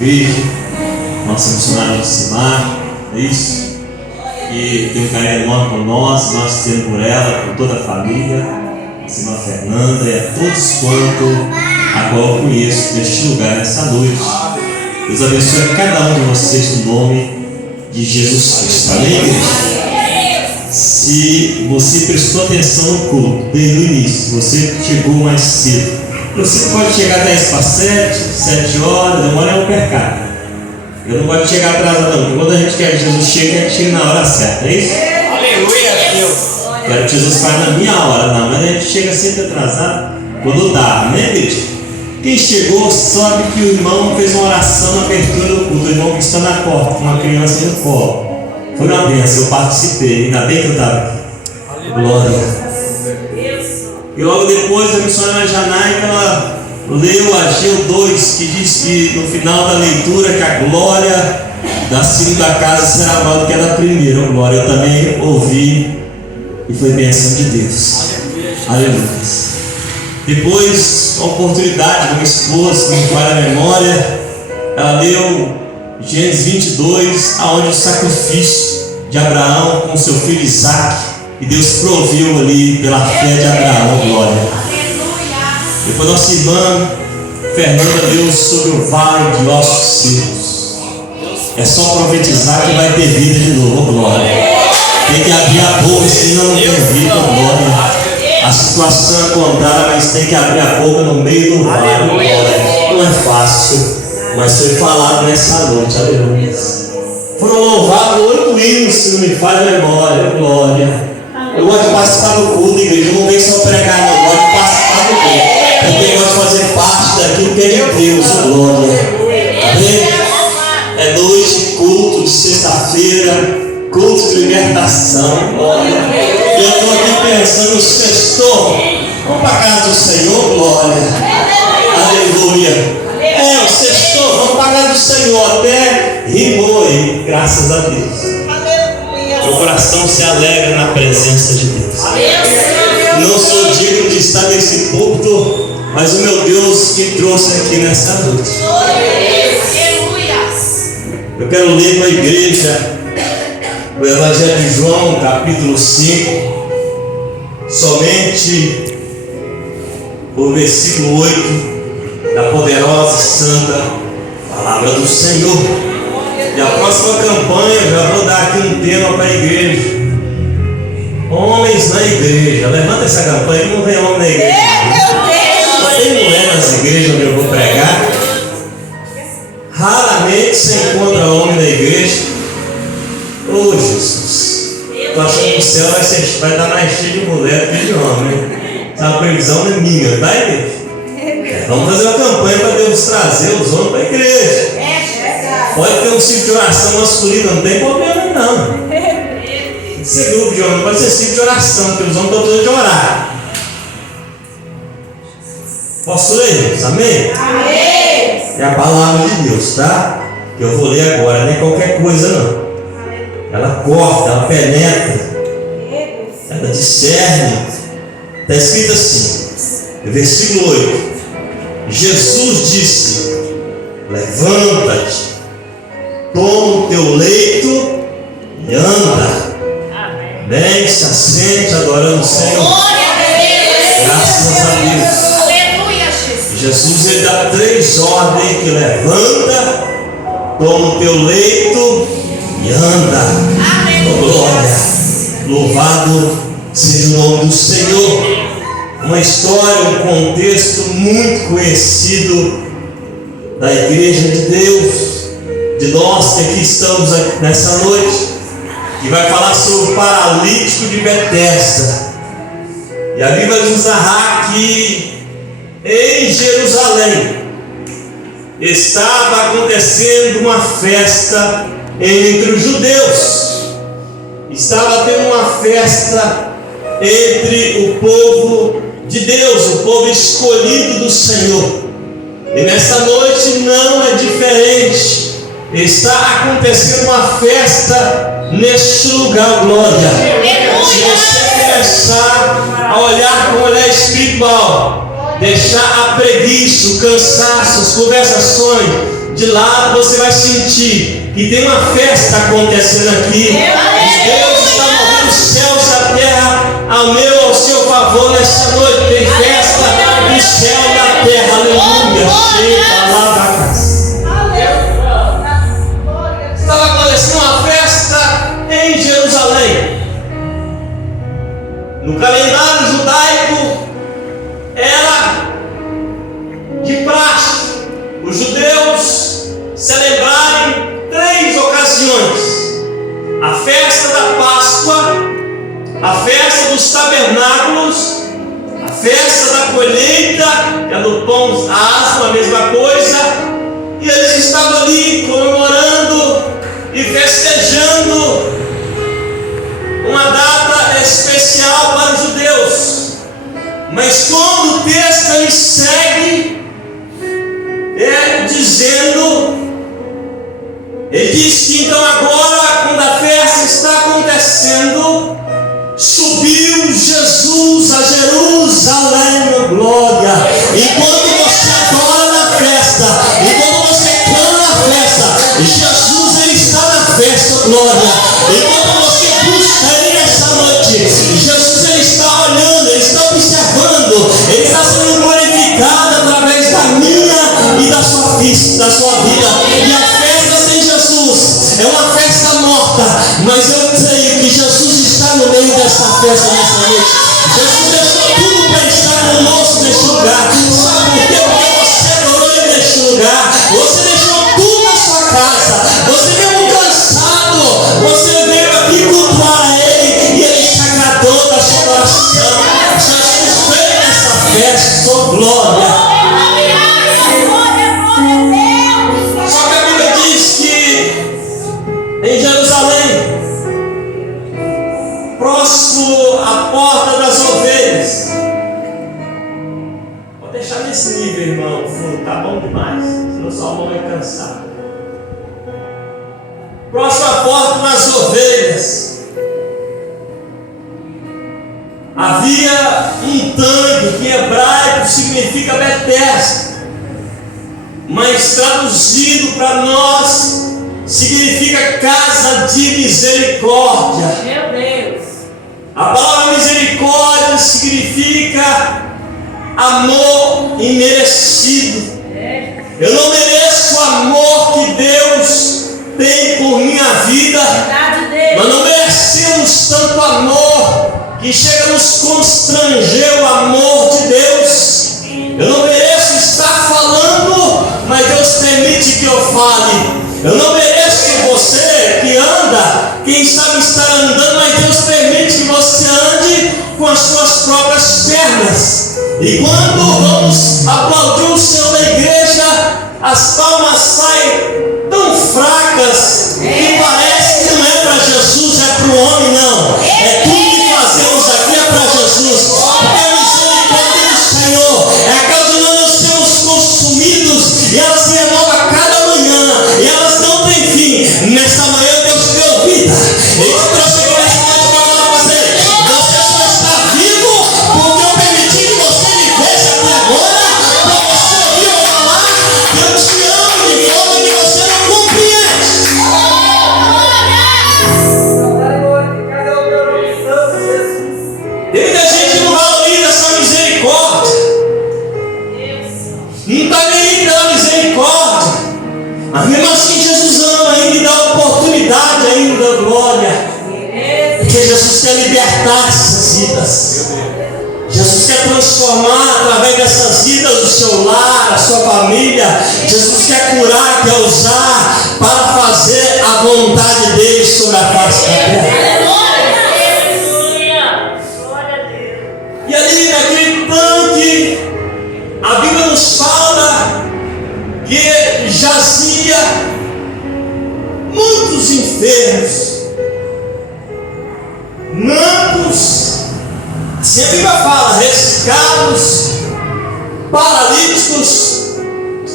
Virgem, nossa missionária de Simar, é isso? Que tem um carinho enorme por nós temos por ela, por toda a família, a irmã Fernanda e a todos quanto a qual eu conheço neste lugar, nessa noite. Deus abençoe a cada um de vocês no nome de Jesus Cristo. Amém, igreja? Se você prestou atenção no culto desde o início, você chegou mais cedo, você pode chegar 10 para 7 horas, demora é um pecado. Eu não gosto de chegar atrasado não, porque quando a gente quer que Jesus chegue, a gente chega na hora certa, é isso? Aleluia, Deus! Quero que Jesus faça na minha hora, não, mas a gente chega sempre atrasado quando dá, né, igreja? Quem chegou sabe que o irmão fez uma oração na abertura do culto, o irmão que está na porta, com uma criança no colo. Foi uma bênção, eu participei, ainda bem que eu estava aqui. Glória. E logo depois a missionária Janaica, ela leu Ageu 2, que diz que no final da leitura que a glória da segunda casa será maior do que a da primeira. Glória, eu também ouvi e foi bênção de Deus. Aleluia. Depois, a oportunidade com minha esposa, que me falha a memória, ela leu Gênesis 22, aonde o sacrifício de Abraão com seu filho Isaac, e Deus proviu ali pela fé de Abraão, glória. Depois nossa irmã Fernanda leu sobre o vale de ossos secos. É só profetizar que vai ter vida de novo, glória. Tem que abrir a boca, senão não tem vida, glória. A situação é contrária, mas tem que abrir a boca no meio do vale, glória. Não é fácil, mas foi falado nessa noite, aleluia. Foram louvados 8 hinos, se não me falha a memória, glória. Eu gosto de participar do culto, igreja. Eu não venho só pregar, não. Eu gosto de participar do culto. Porque eu gosto de fazer parte daquilo que é de Deus, glória. Amém? É noite, culto de sexta-feira, culto de libertação, glória. E eu estou aqui pensando no sextor. Vamos para a casa do Senhor, glória. Aleluia. O sextor, vamos para a casa do Senhor. Até rimou aí, graças a Deus. Meu coração se alegra na presença de Deus. Não sou digno de estar nesse púlpito, mas o meu Deus que trouxe aqui nessa noite. Eu quero ler com a igreja o Evangelho de João, capítulo 5, somente o versículo 8 da poderosa e santa palavra do Senhor. E a próxima campanha, eu já vou dar aqui um tema para a igreja. Homens na igreja. Levanta essa campanha, que não vem homem na igreja. Só tem mulher nas igrejas onde eu vou pregar. Raramente se encontra homem na igreja. Oh, Jesus. Estou achando que o céu vai estar mais cheio de mulher do que de homem. Essa previsão é minha, tá, igreja? Vamos fazer uma campanha para Deus trazer os homens para a igreja. Pode ter um ciclo de oração masculino, não tem problema não. Esse grupo de homens pode ser ciclo de oração, porque os homens estão precisando de orar. Posso ler, irmãos? Amém? Amém? É a palavra de Deus, tá? Que eu vou ler agora, não é qualquer coisa não. Ela corta, ela penetra, ela discerne. Está escrito assim, versículo 8. Jesus disse: levanta-te, toma o teu leito e anda. Amém. Se assente adorando o Senhor. Graças a Deus. Jesus ele dá 3 ordens: que levanta, toma o teu leito e anda. Oh, glória. Louvado seja o nome do Senhor. Uma história, um contexto muito conhecido da igreja de Deus, de nós que aqui estamos nessa noite, que vai falar sobre o paralítico de Betesda. E a Bíblia nos narra que em Jerusalém estava acontecendo uma festa entre os judeus. Estava tendo uma festa entre o povo de Deus, o povo escolhido do Senhor. E nessa noite não é diferente. Está acontecendo uma festa neste lugar, glória. Se você começar a olhar com um olhar espiritual, deixar a preguiça, o cansaço, as conversações de lado, você vai sentir que tem uma festa acontecendo aqui. Deus está movendo os céus e a terra ao seu favor nessa noite. Tem festa do céu e da terra. Aleluia. Chega lá da casa. Estava acontecendo uma festa em Jerusalém. No calendário judaico era de praxe os judeus celebrarem 3 ocasiões: a festa da Páscoa, a festa dos tabernáculos, a festa da colheita, que é do pão asmo, a mesma coisa. E eles estavam ali comemorando e festejando uma data especial para os judeus. Mas quando o texto ele segue dizendo, ele diz que então agora, quando a festa está acontecendo, subiu Jesus a Jerusalém, glória. Enquanto você adora na festa, enquanto você clama na festa, Jesus ele está na festa, glória. Enquanto você busca ele nessa noite, Jesus ele está olhando, ele está observando, ele está sendo glorificado através da minha e da sua vida. E a festa sem Jesus é uma festa morta, mas eu creio que Jesus está no meio dessa festa nessa noite. Jesus deixou tudo para estar conosco neste lugar. Sabe por quê? Porque você adorou ele neste lugar. Você deixou tudo na sua casa. Você veio cansado. Você veio aqui cultuar a ele e ele se agradou da sua oração. Jesus veio nessa festa, sua glória. Só que a Bíblia diz que em Jerusalém, próximo à porta das ovelhas, vou deixar nesse nível, irmão, tá bom demais, senão sua mão vai cansar. Próximo à porta das ovelhas, havia um tanque que em hebraico significa Betesda, mas traduzido para nós significa casa de misericórdia. Meu Deus. A palavra misericórdia significa amor imerecido. Eu não mereço o amor que Deus tem por minha vida. Nós não merecemos tanto amor que chega a nos constranger o amor de Deus. Eu não mereço estar falando, mas Deus permite que eu fale. Eu não mereço que você que anda, quem sabe estar andando, mas Deus permite que você ande com as suas próprias pernas. E quando vamos aplaudir o Senhor na igreja, as palmas saem tão fracas que parece que não é para Jesus, é para o homem, não. É tudo que fazemos aqui é para Jesus. Porque a misericórdia do Senhor é a causa de nós sermos consumidos, e ela se renova a cada manhã, e elas não têm fim. Nesta manhã Deus te deu vida. Ele te trouxe aqui nessa noite para falar para você. Você só está vivo porque eu permiti que você vivesse até agora, para você ouvir eu falar que eu te amo de forma que você não compreende. Tem muita gente que não valoriza essa misericórdia, não está nem aí pela misericórdia, mas mesmo assim Jesus ama ainda e dá oportunidade ainda, glória, porque Jesus quer libertar essas vidas. Jesus quer transformar através dessas vidas o seu lar, a sua família. Jesus quer curar, quer usar para fazer a vontade dele sobre a face da terra. E ali naquele tanque, a Bíblia nos fala que jazia muitos enfermos, mancos, assim a Bíblia fala, ressecados, paralíticos,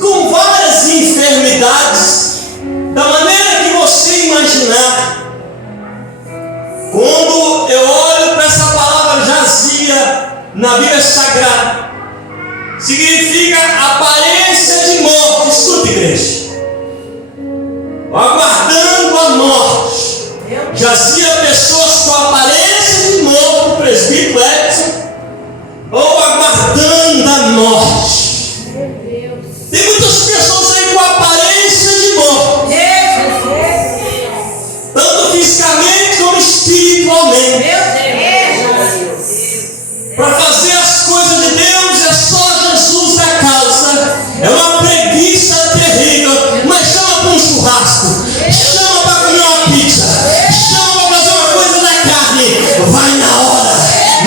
com várias enfermidades, da maneira que você imaginar. Quando eu olho para essa palavra jazia na Bíblia Sagrada, significa aparência de morte. Escuta, igreja, aguardando a morte. Jazia pessoas com aparência de morto, o presbítero Edson, ou aguardando a morte. Tem muitas pessoas aí com aparência de morto, tanto fisicamente como espiritualmente. Para fazer as coisas de Deus é só Jesus da causa. É uma preguiça terrível. Mas chama para um churrasco, chama para comer uma pizza, chama para fazer uma coisa da carne. Vai na hora.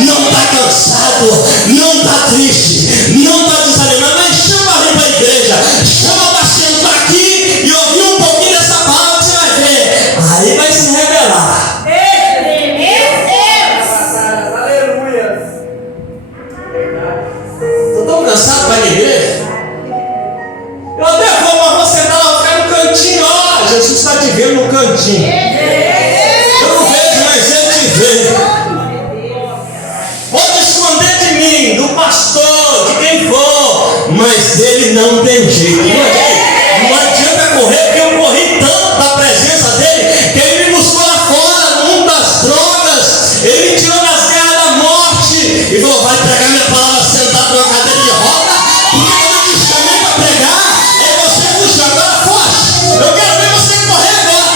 Não está cansado, não está triste, não está desanimado. Mas chama para vir para a igreja, chama para sentar aqui e ouvir um pouquinho dessa palavra que você vai ver. Aí vai se revelar. Cansado para a igreja? Eu até vou, mas você sentar lá, ficar no cantinho. Ó, Jesus está te vendo no cantinho. Eu não vejo, mas ele te vê. Pode esconder de mim, do pastor, de quem for, mas dele não tem jeito. Não adianta correr, porque eu corri tanto da presença dele que ele me buscou lá fora, no mundo das drogas. Ele me tirou das garras da morte e falou: vai pregar minha palavra sentado numa cadeira de roda, porque quando eu te chamei para pregar, é você puxar. Agora foge. Eu quero ver você correr agora.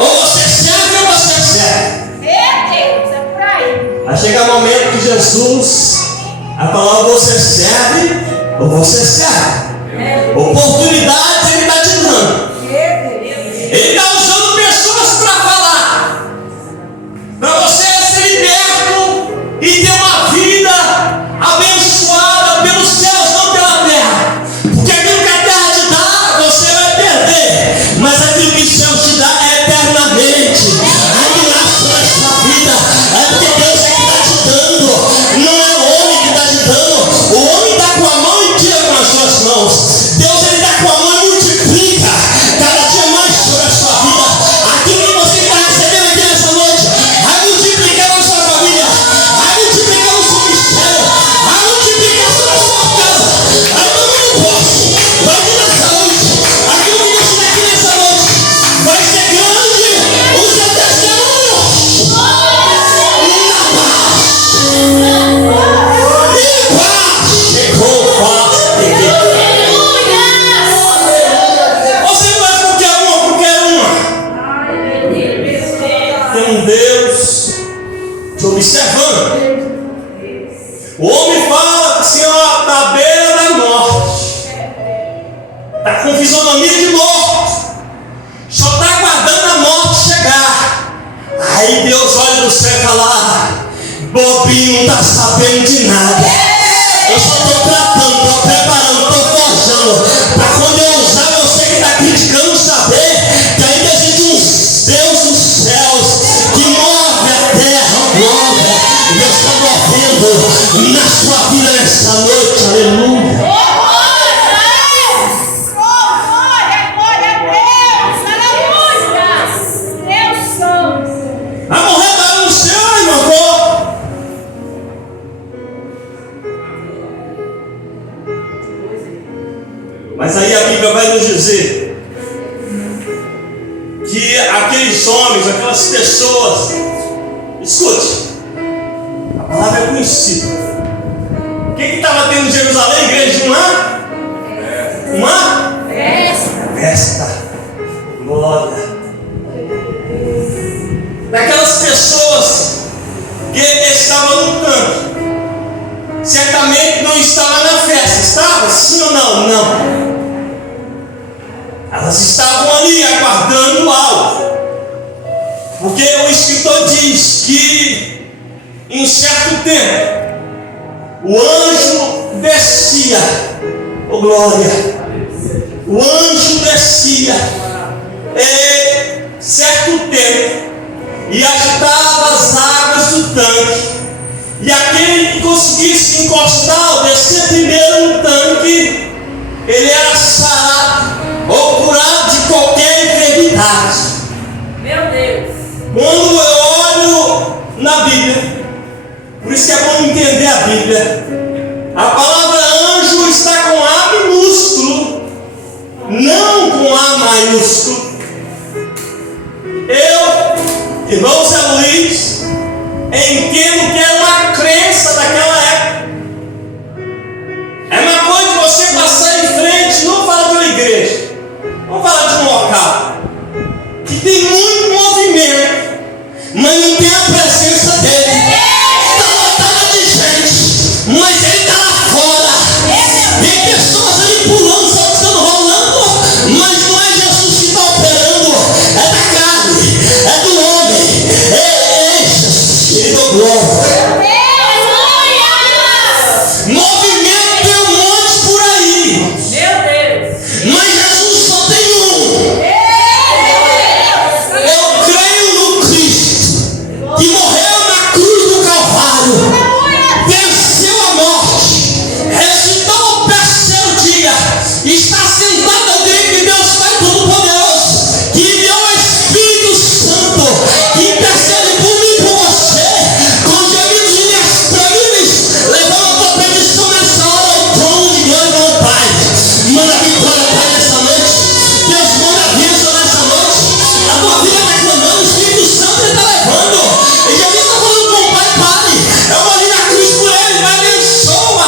Ou você serve ou você serve. Vai chegar o momento que Jesus vai falar: ou você serve ou você serve. Oportunidades ele está te dando. Ele está usando pessoas para falar, para você ser liberto e ter uma vida abençoada pelos céus, não pela terra. Porque aquilo que a terra te dá, você vai perder, mas aquilo que os céus te dá é eternamente. Aquilo nasceu na sua vida, é porque Deus é que está te dando, não é o homem que está te dando. O homem está com a mão e tira com as suas mãos. Deus, ele está com a mão e multiplica cada dia mais sobre a sua vida. Aquilo que você está recebendo aqui nessa noite vai multiplicar na sua família, vai multiplicar no seu ministério, vai multiplicar sobre a sua casa, vai tomar um posse, vai te dar saúde. Aquilo que você está aqui nessa noite vai ser grande, o seu testemunho. Chegou fácil. Você não é qualquer uma. Tem um Deus te observando. O homem fala assim, ó, na beira da morte, está com fisionomia de morto, só está aguardando a morte chegar. Aí Deus olha do céu e fala: bobinho, não está sabendo de nada. Eu só estou tratando, estou preparando, estou forjando, para quando eu usar você que está criticando, saber que ainda existe um Deus dos céus que move a terra, move. Deus está movendo na sua vida nessa noite, aleluia. Vai morrer agora no céu, irmão. Mas aí a Bíblia vai nos dizer que aqueles homens, aquelas pessoas, escute, a palavra é conhecida. O que estava tendo em Jerusalém, igreja? Uma festa. Glória. Daquelas pessoas que estavam no canto, certamente não estava na festa. Estava? Sim ou não? Não. Elas estavam ali aguardando algo. Porque o escritor diz que em certo tempo o anjo descia. Oh glória! O anjo descia em certo tempo e agitava as águas do tanque. E aquele que conseguisse encostar ou descer primeiro no tanque, ele era sarado ou curado de qualquer enfermidade. Meu Deus. Quando eu olho na Bíblia, por isso que é bom entender a Bíblia, a palavra anjo está com A minúsculo. Irmão Zé Luiz, entendo que era uma crença daquela época. É uma coisa você passar em frente, não fala de uma igreja, vamos falar de um local que tem muito movimento, mas não tem a presença dele. Está lotado de gente, mas ele está lá fora. Tem pessoas ali pulando, só que estão rolando, mas não é Jesus que está operando, é da carne, é do homem, é Jesus que ele deu glória. Movimento tem um monte por aí, Meu Deus. mas Jesus só tem um. Eu creio no Cristo que morreu na cruz do Calvário, venceu a morte, ressuscitou ao terceiro dia, está sentado ao direito de Deus Pai Todo-Poderoso, que enviou o Espírito Santo, que intercede por mim e por você, com gemidos inexprimíveis, levando a tua petição nessa hora ao trono de glória do Pai. Manda vitória, Pai, nessa noite. Deus manda bênção nessa noite. A tua vida está clamando, o Espírito Santo está levando. E Jesus está falando com o Pai, Pai, eu morri na cruz por ele, Pai, abençoa.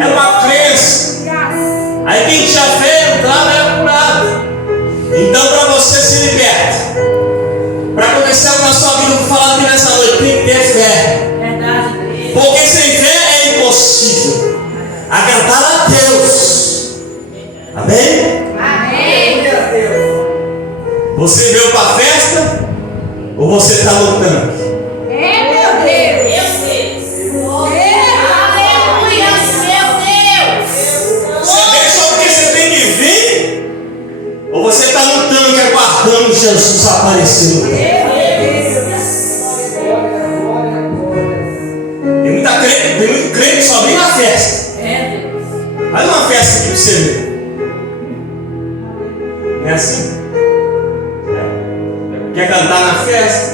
É uma crença. Aí quem tinha fé entrava era curado. Então, para você se libertar, para acontecer algo na sua vida, eu vou falar aqui nessa noite, tem que ter fé. Verdade, Deus. Porque sem fé é impossível agradar a Deus. Amém? Amém. Você veio para a festa ou você está lutando? Meu Deus. Aleluia, meu Deus. Você veio só porque você tem que vir? Ou você está lutando e aguardando Jesus aparecer? Tem muito crente que só vem na festa. Faz uma festa aqui para você ver. Não é assim? Quer cantar na festa?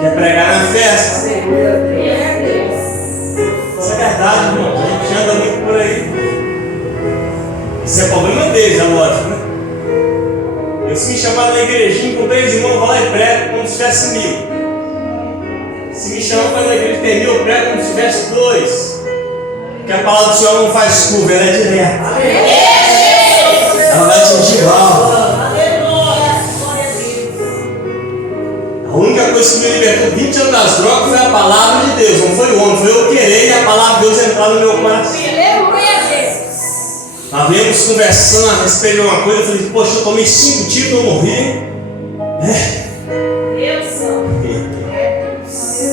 Quer pregar na festa? Isso é verdade, irmão. A gente anda muito por aí. Isso é problema deles, é lógico, né? Eu se me chamar na igrejinha com 3 irmãos, eu vou lá e prego como se tivesse 1000. Se me chamar para a igreja ter 1000, eu prego como se tivesse 2. Porque a palavra do Senhor não faz curva, ela é direta. Ela vai atingir o alvo. A única coisa que me libertou 20 anos das drogas foi a palavra de Deus, não foi o homem, foi eu querer e a palavra de Deus entrar no meu coração. Nós viemos conversando a respeito de uma coisa, eu falei, poxa, eu tomei 5 tiros e não morri.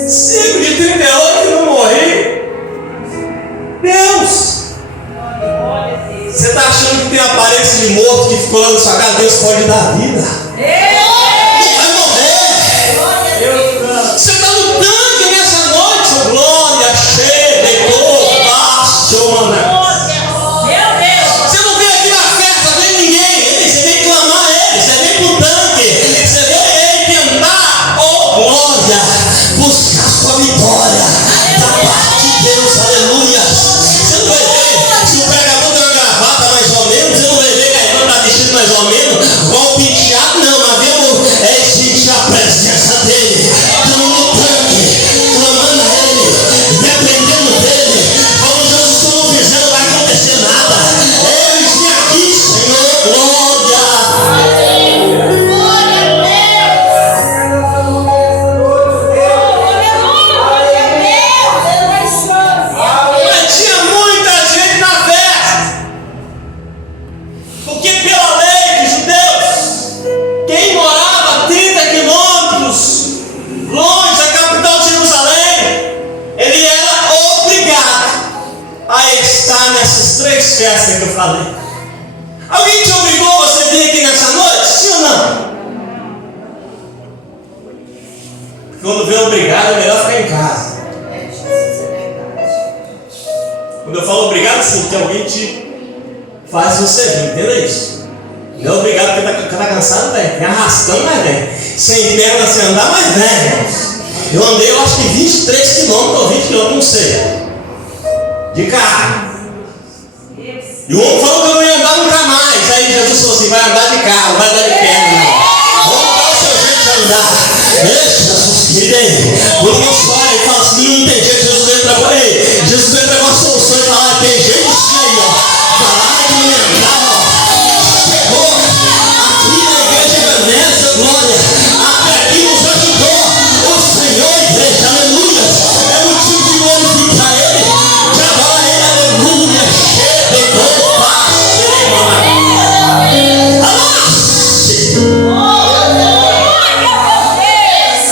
5 de 38 e não morri. Deus! Você está achando que tem aparência de morto que ficou lá na sua casa? Deus pode dar vida. Vai morrer. Você está lutando nessa noite, oh glória, cheia, deitou, baixo, mano. Você não vem aqui na festa, vem ninguém. Você vem clamar ele, você vem pro tanque, você vem tentar, oh glória, buscar sua vitória da parte de Deus, aleluia. Você não vai ver se o pregador tem uma gravata mais ou menos, você não vai ver que a irmã está vestindo mais ou menos, igual penteado, não, mas vemos sentir a presença dele. Estamos no tanque, clamando a ele, dependendo dele. Como Jesus não fizer, não vai acontecer nada. Eis-me aqui, Senhor, glória. Mas tinha muita gente na festa, porque pela lei de judeus, quem morava a 30 quilômetros longe da capital de Jerusalém, ele era obrigado a estar nessas 3 festas que eu falei. Alguém te obrigou a você vir aqui nessa noite? Sim ou não? Quando vem obrigado, é melhor ficar em casa. Quando eu falo obrigado, sim, que alguém te faz você vir, entenda isso. Não é obrigado porque está cansado, velho. Me arrastando, mas vem. Sem perna, sem andar, mas vem, irmãos. Eu andei, eu acho que 23 quilômetros ou 20 quilômetros, não sei. De carro. E o homem falou que eu não ia andar nunca mais. Aí Jesus falou assim: vai andar de carro, vai andar de perna. Vamos dar o seu jeito de andar. Jesus, querido aí. Quando você vai e fala assim: não tem jeito, Jesus entra agora aí. Jesus entra com a solução e fala: tem jeito sim aí, ó. Falar de me lembrar, ó. Chegou aqui na igreja Ebenezer, glória. Até aqui nos ajudou o Senhor, igreja, aleluia. É motivo de glorificar Ele, de adorar Ele, aleluia.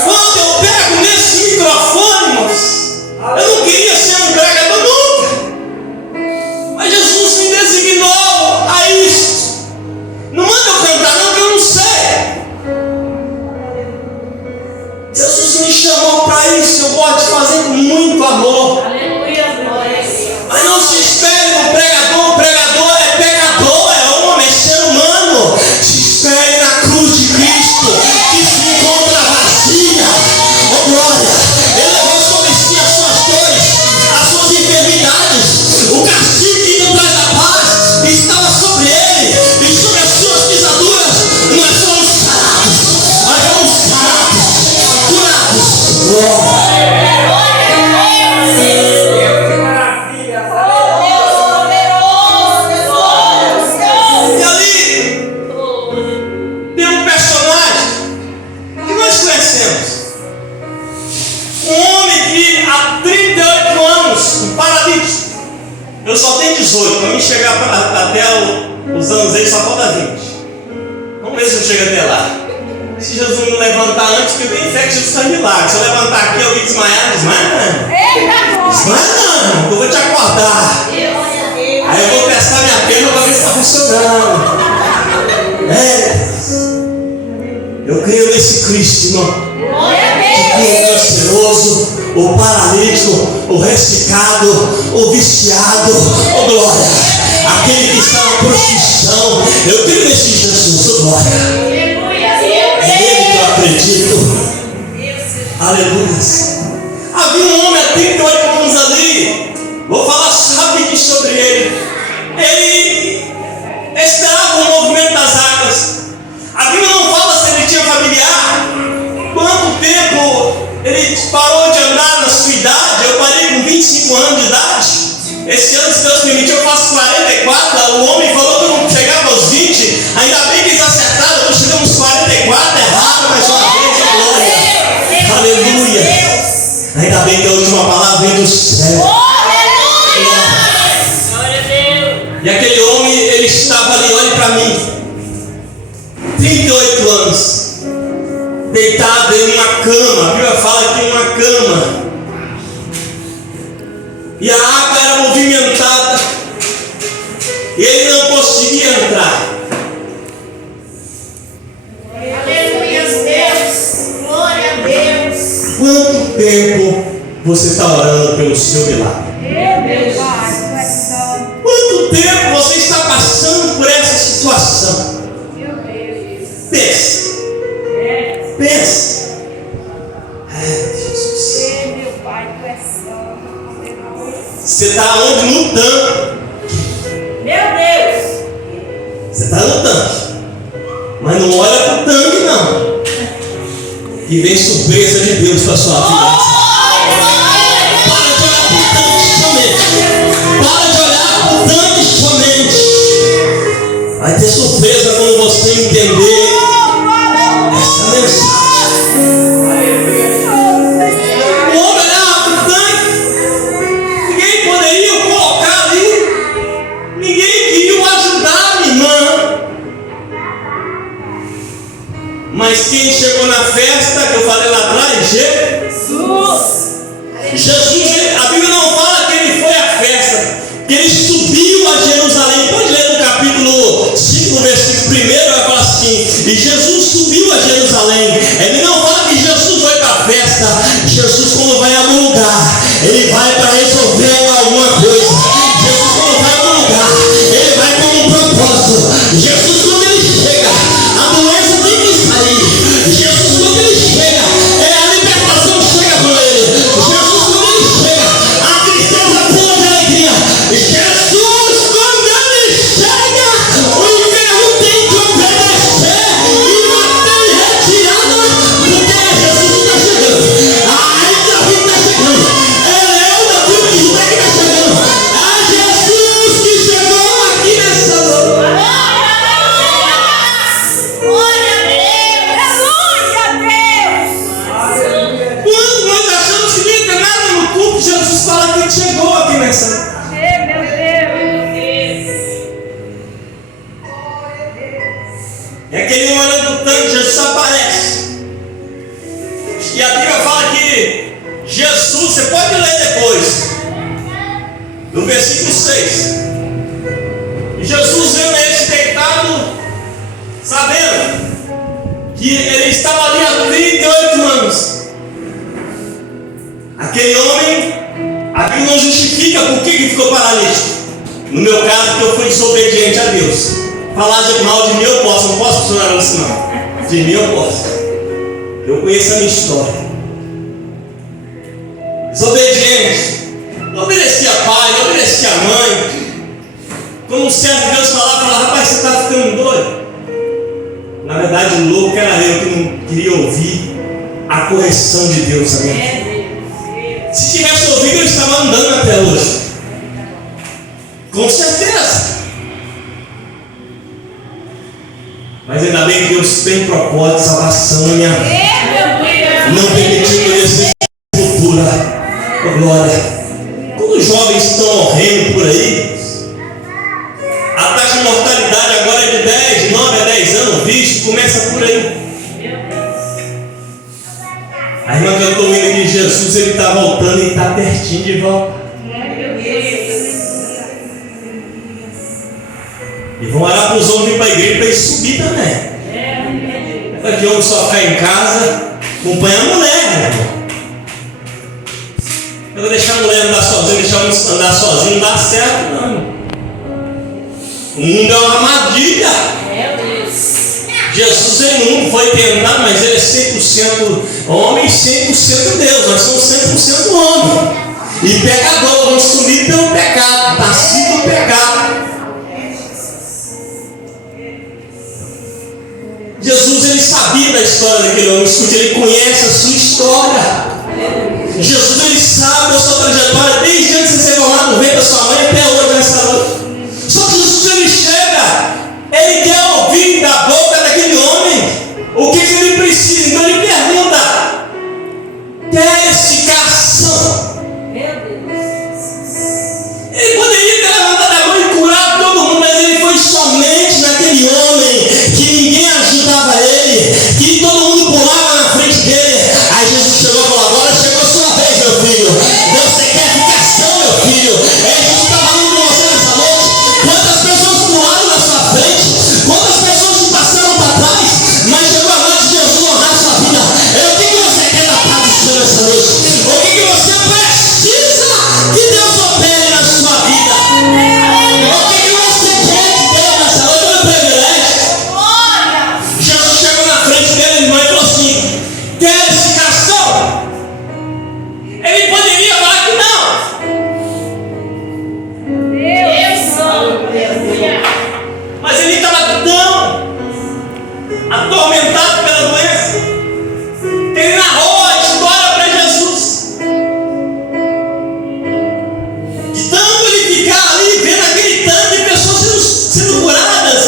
Quando eu pego nesse microfone, irmãos, eu não queria ser um pregador nunca, mas Jesus me designou a isso. Não manda eu cantar não, que eu não sei. Jesus me chamou para isso. Eu gosto de fazer com muito amor. Mas não se espere no pregador. O pregador é pecador, é homem, é ser humano. Se espere na cruz de Cristo, que se encontra vazia. Oh glória! Ele levou sobre si as suas dores, as suas enfermidades. O castigo que nos traz a paz estava sobre ele, e sobre as suas pisaduras nós somos sarados. Nós somos sarados, curados. E ali tem um personagem que nós conhecemos. Um homem que há 38 anos, um paralítico. Eu só tenho 18, para mim chegar até os anos aí só falta 20. Vamos ver se eu chego até lá. Se Jesus não levantar antes, porque eu tenho fé que Jesus está milagre. Se eu levantar aqui, alguém desmaiar, desmaia não. Desmaia não, eu vou te acordar. Aí eu vou testar minha perna para ver se está funcionando. Eu creio nesse Cristo, irmão. O canceroso, o paralítico, o ressecado, o viciado, oh glória. Aquele que está na prostituição. Eu creio nesse Jesus, oh glória. É nele que eu acredito. Aleluia. Havia um homem há 38 anos ali. Vou falar rapidinho sobre ele. Ele esperava o movimento das águas. A Bíblia não fala se ele tinha familiar. Quanto tempo ele parou de andar na sua idade? Eu parei com 25 anos de idade. Esse ano, se Deus permitir, eu faço 44. O homem falou que eu não chegava aos 20. Ainda bem que eles acertaram. Eu chegamos aos 44. É raro, mais uma vez, glória. Aleluia. Ainda bem que a última palavra vem do céu. E aquele homem, ele estava ali, olhe para mim, 38 anos, deitado em uma cama. A Bíblia fala que em uma cama, e a água era movimentada, e ele não conseguia entrar. Aleluia, Deus. Glória a Deus. Quanto tempo você está orando pelo seu milagre? Meu Pai. Quanto tempo você está passando por essa situação? Pense. Pense. Jesus. Meu Pai, tu és santo. Você está onde? No tanque. Meu Deus. Você está no tanque. Mas não olha para o tanque, não. Que vem surpresa de Deus para a sua vida. Para de olhar para o tanque somente. Para de olhar para o tanque somente. Vai ter surpresa quando você entender essa mensagem. O homem olhava para o tanque. Ninguém poderia colocar ali. Ninguém queria o ajudar, minha irmã. Mas quem chegou na festa que eu falei lá atrás? Jesus, a Bíblia não fala que ele foi à festa, que ele subiu a Jerusalém. Pode ler no capítulo 5, versículo 1, vai falar assim: e Jesus subiu a Jerusalém. Ele não fala que Jesus foi para a festa. Jesus, quando vai a algum lugar, ele vai para resolver alguma coisa. Jesus, quando vai a algum lugar, ele vai com um propósito. Jesus, quando ele chega, a doença tem que sair. Jesus, quando ele chega, a libertação chega com ele. Jesus, quando ele chega, a tristeza pula de alegria. Jesus, quando ele E a Bíblia fala que Jesus, você pode ler depois, no versículo 6. Jesus viu ele deitado, sabendo que ele estava ali há 38 anos. Aquele homem, a Bíblia não justifica por que ficou paralítico. No meu caso, que eu fui desobediente a Deus. Falar de mal de mim eu posso, não posso funcionar assim não. De mim eu posso. Eu conheço a minha história. Desobediente. Não obedecia pai, não obedecia mãe. Quando um certo Deus falava, rapaz, você está ficando doido. Na verdade, o louco era eu que não queria ouvir a correção de Deus na minha vida. Se tivesse ouvido, eu estava andando até hoje. Com certeza. Mas ainda bem que Deus tem propósito de salvação na minha vida. Não permitiu que eu ia ser cultura. Oh, glória. Quando os jovens estão morrendo por aí, a taxa de mortalidade agora é de 10, 9 a 10 anos, visto, começa por aí. A irmã que eu estou vendo aqui, Jesus, ele está voltando e está pertinho de volta. E vão orar para os homens vir para a igreja para eles subir também. Para que o homem só ficar em casa, acompanhar a mulher, meu irmão. Eu vou deixar a mulher andar sozinha, deixar o homem andar sozinho, não dá certo, não. O mundo é uma armadilha. Jesus ele não foi tentado, mas ele é 100% homem e 100% Deus. Nós somos 100% homem e pecador. Vamos sumir pelo pecado, nascido do pecado. Jesus ele sabia da história daquele homem, porque ele conhece a sua história. Jesus ele sabe da sua trajetória desde antes de ser formado no ventre da sua mãe até hoje nessa noite. Só que Jesus ele chega, ele quer ouvir da boca daquele homem o que ele precisa. Então ele pergunta: queres ficar são? Ele poderia ter levantado a mão e curado todo mundo, mas ele foi somente naquele homem que ninguém ajudava ele, que todo mundo pulava na frente dele. Aí Jesus chegou e falou: agora chegou a sua vez, meu filho. Você quer ficar são, meu filho? Jesus está falando com você nessa noite. Quantas pessoas pularam na sua frente? Quantas pessoas te passaram para trás? Mas chegou a noite de Jesus honrar a sua vida. O que você quer da paz do Senhor nessa noite? O que você precisa que Deus opere na sua vida? O que você quer de Deus nessa noite? É um privilégio. Jesus chegou na frente dele, irmão, e falou assim: queres ficar só? Ele poderia falar que não. Mas ele estava tão atormentado pela doença que ele narrou a história para Jesus. De tanto ele ficar ali vendo aquele tanto de pessoas sendo curadas,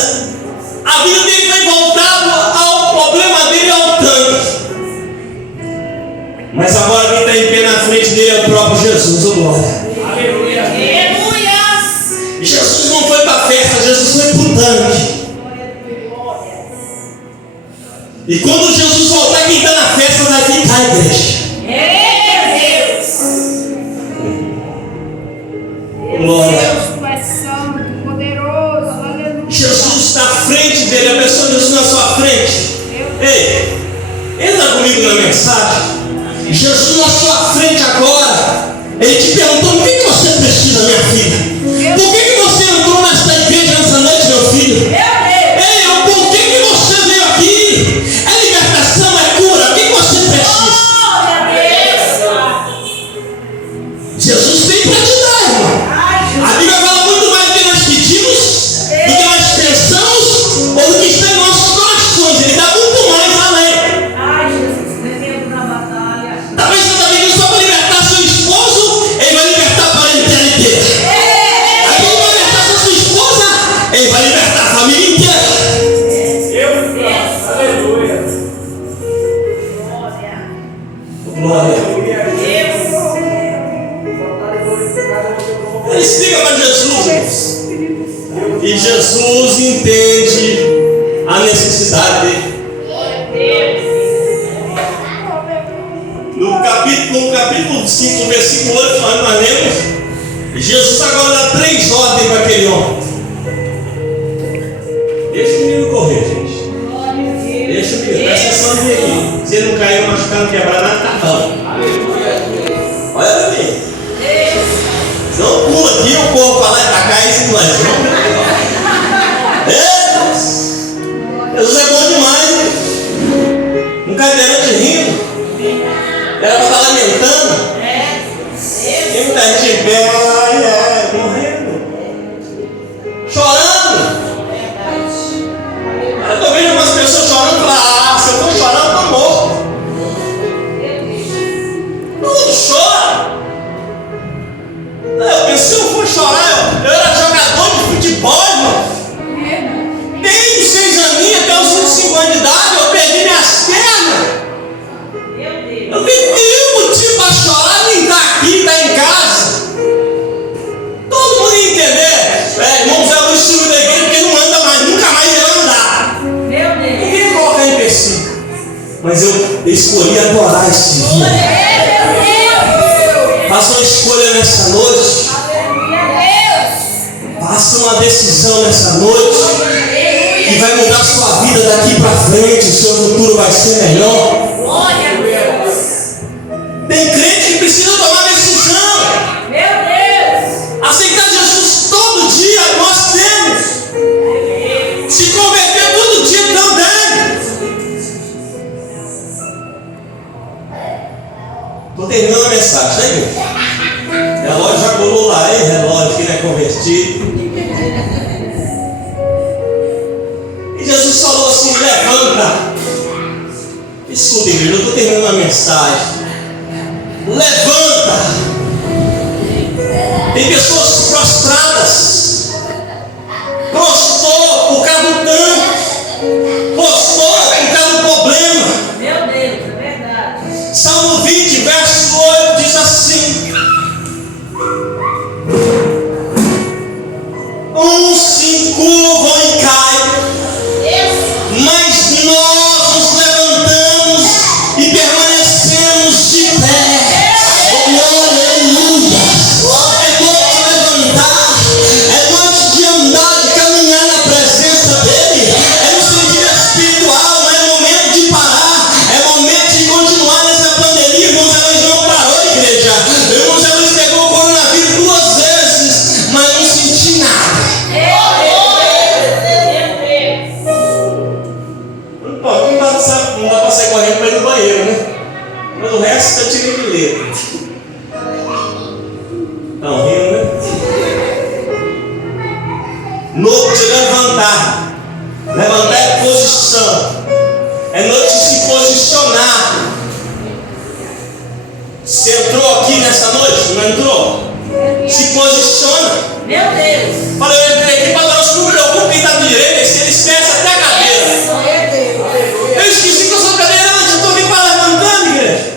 a vida dele foi voltada ao problema dele, ao tanto. Mas agora quem está em pé na frente dele é o próprio Jesus, oh glória. E Jesus não foi para a festa, Jesus foi para o tanque. E quando Jesus voltar, quem está na festa vai ficar a igreja. Glória. Jesus está à frente dele, a pessoa de Jesus na sua frente. Ei, entra comigo na mensagem. Jesus na sua frente agora. Ele te perguntou: o que você precisa, minha filha? Por que você entrou nesta igreja nessa noite, meu filho? Ei, por que você veio aqui? É libertação, é cura. O que você precisa? Jesus tem para te dar, irmão. A Bíblia fala muito mais do que nós pedimos, do que nós pensamos, ou do que está em nossos corações. Ele dá muito mais além. Talvez você está pedindo só para libertar seu esposo, ele vai libertar a parentela inteira. Aí ele vai libertar sua esposa, ele vai libertar a família inteira. Aleluia. Glória. Ele explica para Jesus, e Jesus entende a necessidade dele. no capítulo 5, versículo 8, nós lemos, Jesus agora dá 3 ordens para aquele homem. Deixa o menino correr, gente. Deixa o menino, presta atenção aqui. Se ele não cair, machucar, não quebrar nada, tá bom. Olha para mim. Não pula aqui, o corpo para lá e para cá, esse não é. Jesus é bom demais, né? Um cadeirante rindo. Era para estar lamentando. Tem muita gente em pé, morrendo. Chorando. Eu estou vendo algumas pessoas chorando e falar, se eu estou chorando, eu estou morto. Não chora. Eu pensei, se eu for chorar, eu era jogador de futebol, irmão. Desde 6 aninhos até os 25 anos de idade, eu perdi minhas pernas. Eu não tenho nenhum motivo para chorar, nem estar aqui, estar em casa. Todo mundo ia entender. Irmão Zé Luiz Silva da igreja, porque não anda mais, nunca mais ele vai andar. Ninguém coloca em empecilho. Mas eu escolhi adorar esse dia. Faça uma escolha nessa noite. Faça uma decisão nessa noite que vai mudar sua vida daqui para frente. O seu futuro vai ser melhor. Tem crente que precisa tomar decisão. Aceitar Jesus todo dia, nós temos. Se converter todo dia também. Estou terminando a mensagem, né, igreja? O relógio já colou lá, hein? Relógio que não é convertido. E Jesus falou assim: levanta. Escuta, igreja, eu estou terminando a mensagem. Levanta. Tem pessoas prostradas. Prostrou por causa do tanque. Prostrou por causa do problema. Meu Deus, é verdade. Salmo 20, verso 8 diz assim: uns se curvam e caem, mas nós nos levantamos e permanecemos de pé. Aleluia! É noite de levantar, é noite de andar, de caminhar na presença dele. É no sentido espiritual, não é momento de parar, é momento de continuar nessa pandemia. Irmão Zé Luiz não parou, igreja. Irmão Zé Luiz pegou o coronavírus 2 vezes, mas não senti nada. Não dá para sair correndo para ir no banheiro, né? Mas o resto eu tirei de letra. Estão rindo, né? Noite de levantar. Levantar é posição. É noite de se posicionar. Você entrou aqui nessa noite? Não entrou? Se posiciona. Meu Deus. Fala, eu entrei aqui para dar os números. Eu vou quem está do direito, se ele esquece até a cadeira. Eu esqueci que eu sou cadeirante, eu estou vindo para levantando, igreja.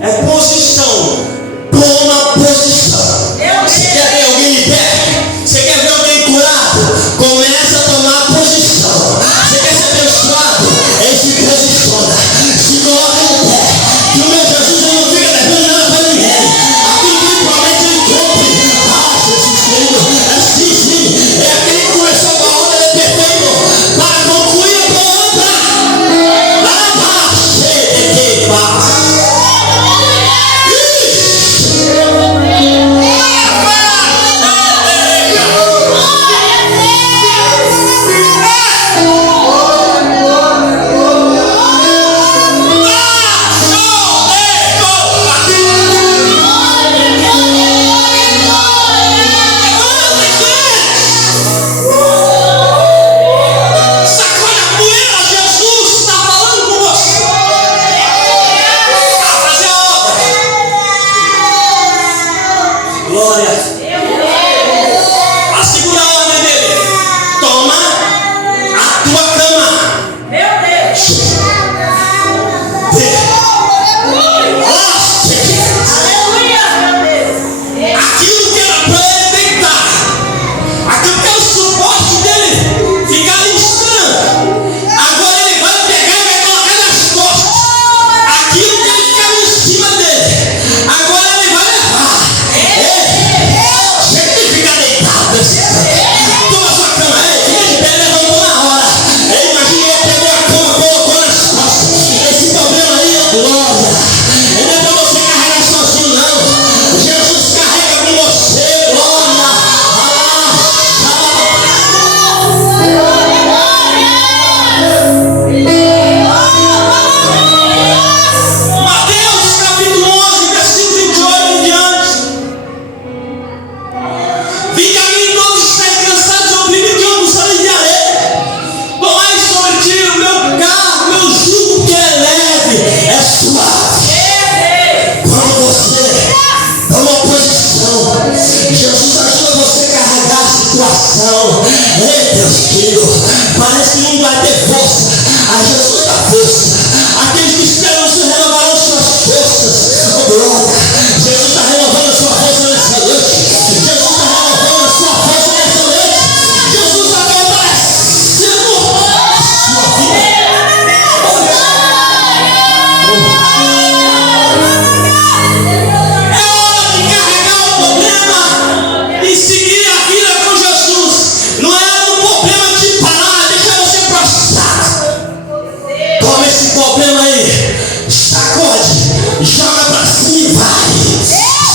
É posição. Toma posição. Você quer ver alguém em pé? Você quer ver alguém curado? Começa a tomar posição. Você quer ser abençoado? Ele se posiciona. Se coloca em pé. Que o meu Jesus não fica devendo nada para ninguém. Aquilo que ele promete, ele cumpre. Ah, Jesus querido, é sim. É aquele que começou com a obra, ele é perfeito para concluir a outra. Lava, cheia de paz. força. Aqueles que esperam se renovarão suas forças. Oh, glória. Jesus está renovando a sua força nessa noite. Jesus está renovando a sua força nessa noite. Jesus está fortalecendo a sua vida. É hora de carregar o problema e seguir a vida com Jesus. Não é um problema de parar, deixar você prostrado. Toma esse problema aí, sacode, joga pra cima e vai.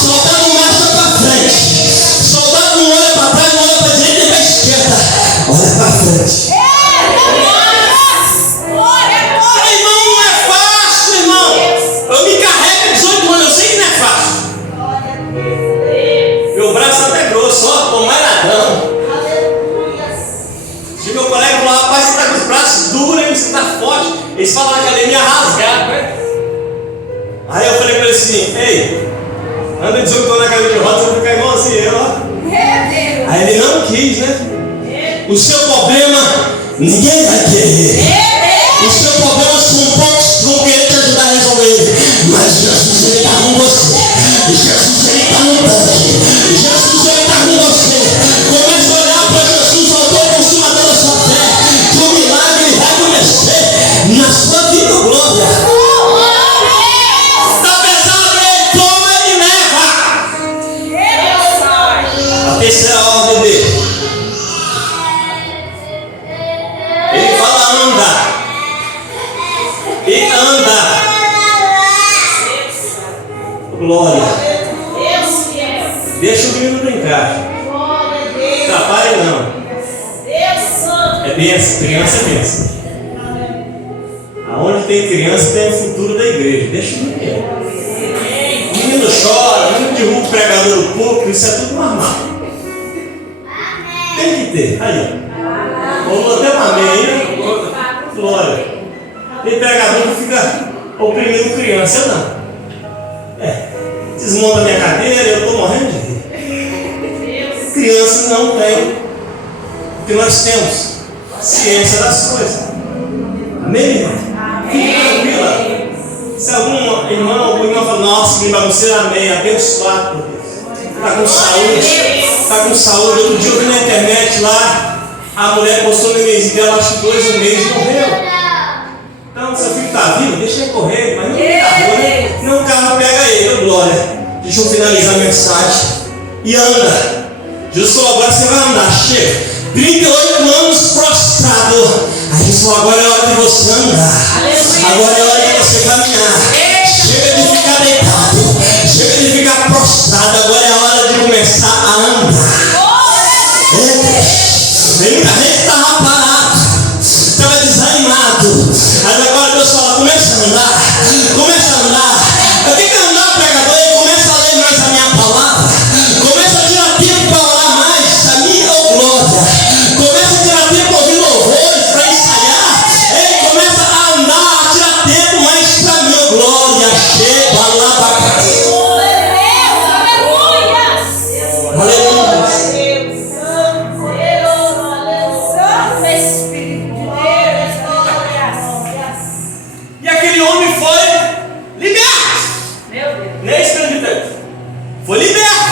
Soldado não marcha pra frente. Soldado não olha pra trás, não olha pra direita e pra esquerda. Olha pra frente. Irmão, não é fácil, irmão. Eu me carrego 18 anos, eu sei que não é fácil. Meu braço até grosso, ó, tô mais ladrão. Se meu colega falou, rapaz, você tá com os braços duros, hein? Você tá forte. Eles falam na academia rasgado, né? Aí eu falei pra ele assim, ei, anda 18 anos na academia de rodas, você vai ficar igualzinho eu, ó. Aí ele não quis, né? O seu problema, ninguém vai querer. O seu problema são poucos que vão querer te ajudar a resolver. Mas Jesus, ele está com você. Jesus, ele está no tanque. Jesus, ele está com você. Comece a olhar para Jesus, autor e consumador da sua fé. Que o milagre vai acontecer na sua vida, glória. Está pesado, ele toma e leva. A terceira ordem dele. Ele fala, anda. E anda. Glória. Deixa o menino brincar. Trabalhe não. É benção. Criança é benção. Aonde tem criança tem o futuro da igreja. Deixa o menino. O menino chora, o menino derruba o pregador do púlpito. Isso é tudo normal. Tem que ter. Aí, ó. Vou até uma meia. Glória. Tem pregador que fica oprimindo criança, eu não. Desmonta minha cadeira, eu estou morrendo de rir. Criança não tem, porque nós temos ciência das coisas. Amém, irmã? Fique tranquila. Se algum irmão ou alguma fala, nossa, que bagunceira, amém, abençoado por Deus. Está com saúde, está com saúde. Outro dia eu vi na internet lá, a mulher postou no e-mail dela, acho que 2 meses e morreu. Então, seu filho está vivo, deixa ele correr, mas não tem carro, né? Não, o carro pega ele, ô glória. Deixa eu finalizar a mensagem. E anda. Jesus falou, agora você vai andar, chega. 38 anos prostrado. Aí Jesus falou, agora é hora de você andar. Agora é hora de você caminhar. Chega de ficar deitado. Chega de ficar prostrado. Agora é hora de começar a andar. Muita gente estava parado, estava desanimado. Mas agora Deus fala, começa a andar. Começa a andar. Eu tenho que andar, pregador, e começa a ler mais a minha palavra. Começa a tirar tempo para orar mais a minha glória. Começa a tirar tempo para ouvir louvores, para ensaiar. Ei, começa a andar, a tirar tempo mais para minha glória. Chega lá para cá. Aleluia. E aquele homem foi liberto. Nem Espírito Santo. Foi liberto.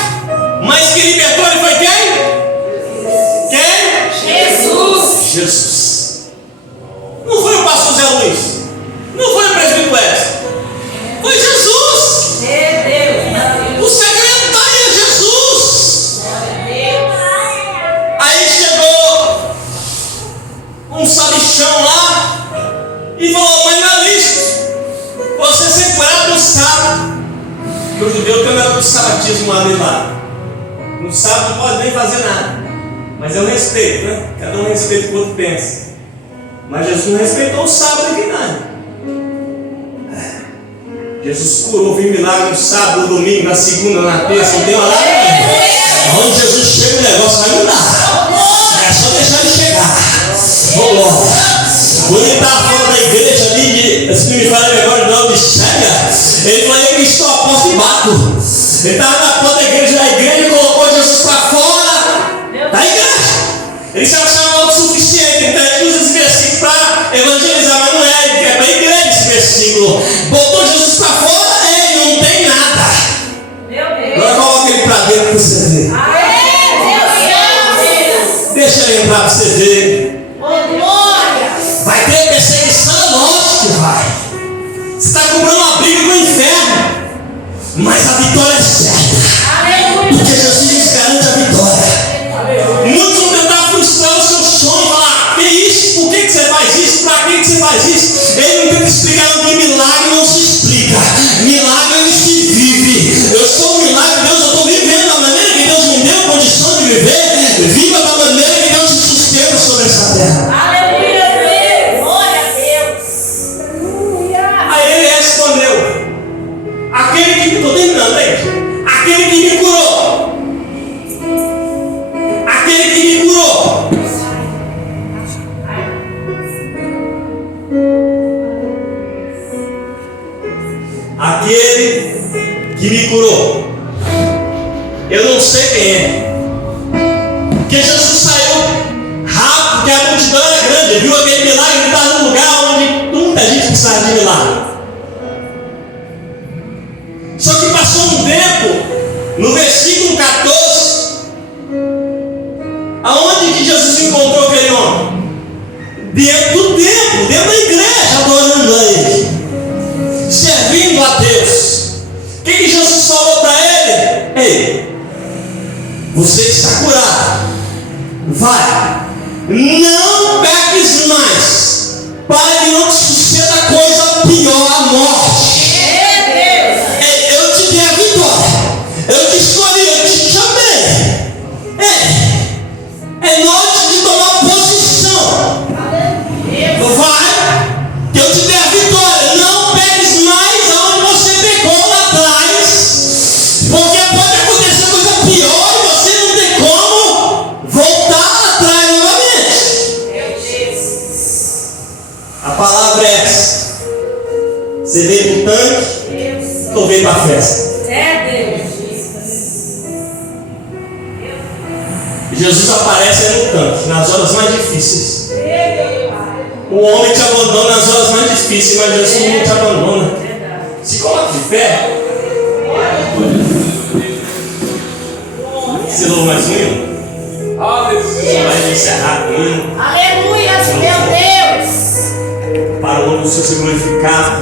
Mas quem libertou ele foi quem? Quem? Jesus. Não foi o pastor Zé Luiz. Não foi o presbítero Edson. Foi Jesus. O segredo está aí, é Jesus. Aí chegou um sabichão lá e falou, mas não é lícito você ser curado no sábado. Porque o judeu tem o negócio do sabatismo lá. No sábado não pode nem fazer nada. Mas é um respeito, né? Cada um respeita o que o outro pensa. Mas Jesus não respeitou o sábado aqui, não. Jesus curou, viu milagre no sábado, no domingo, na segunda, na terça, não tem uma lá. Onde Jesus chega, o negócio vai mudar. É só deixar ele chegar. Quando ele estava fora da igreja ali, esse que me fala agora de onde chega, ele falou, eu estou à porta e bato. Ele estava na porta da igreja colocou Jesus para fora da igreja. Ele se achava autossuficiente, então ele usa esse versículo para evangelizar, mas não é, ele quer para a igreja. Você está comprando uma briga com o inferno. Mas a vitória é certa. Porque Jesus nos garante a vitória. Muitos vão tentar frustrar o seu sonho e falar: que isso? Por que você faz isso? Para que você faz isso? Ele não tenta explicar que milagre não se explica. Milagre ele se vive. Eu sou um milagre de Deus, eu estou vivendo da maneira que Deus me deu condição de viver. Viva da maneira que Deus te sustenta sobre essa terra. Aleluia, Deus. Glória a Deus. Aí ele respondeu: aquele que me, estou terminando aí, aquele que me curou, aquele que me curou, aquele que me curou, eu não sei quem é, porque Jesus saiu rápido, porque a multidão era grande, viu aquele milagre, ele estava num lugar onde muita gente precisava de milagre. Só que passou um tempo, no versículo 14, aonde que Jesus encontrou aquele homem? Dentro do templo, dentro da igreja, adorando a Ele, servindo a Deus. O que Jesus falou para ele? Ei, você está curado, vai, não peques mais, para que não te suceda coisa pior, a morte. Eu te dei a vitória, eu te escolhi, eu te chamei. É noite de tomar posição. Vai, que eu te dei a vitória. Não pegues mais aonde você pecou lá atrás, porque pode acontecer coisa pior e você não tem como voltar atrás novamente. A palavra é essa. Você veio pro tanque ou veio para a festa? Jesus aparece no tanque, nas horas mais difíceis. O homem te abandona nas horas mais difíceis, mas Jesus não te abandona. Se coloca de pé. Se louva mais um. Você vai encerrar com ele. Aleluia, meu Deus. Para o nome do Senhor ser glorificado,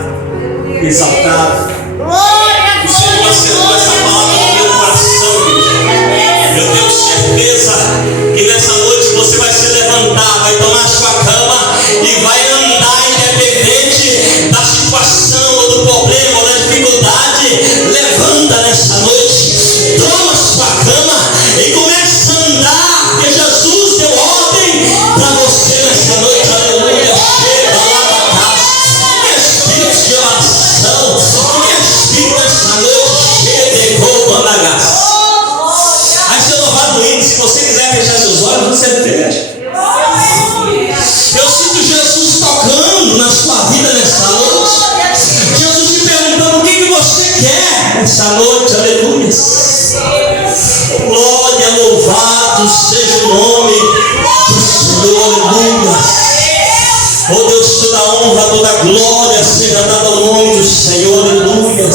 exaltado. Glória, O Senhor acertou essa palavra no meu coração, igreja. Eu tenho certeza que nessa noite você vai se levantar, vai tomar sua cama e vai andar independente da situação ou do problema ou da dificuldade. Levanta nessa noite, toma sua cama e começa a andar, porque Jesus deu ordem para você nessa noite. Aleluia. Chega lá para casa, que espírito de oração, que espírito nessa noite cheio de roupa na graça. Aí você louvado no hino, se você quiser fechar seus olhos, você fecha. Eu sinto Jesus tocando na sua vida nessa noite. Jesus te perguntando o que você quer nessa noite. Aleluia. Glória, louvado seja o nome do Senhor. Aleluia. Oh Deus, toda honra, toda glória seja dada ao nome do Senhor. Aleluia.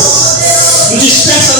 Não dispersa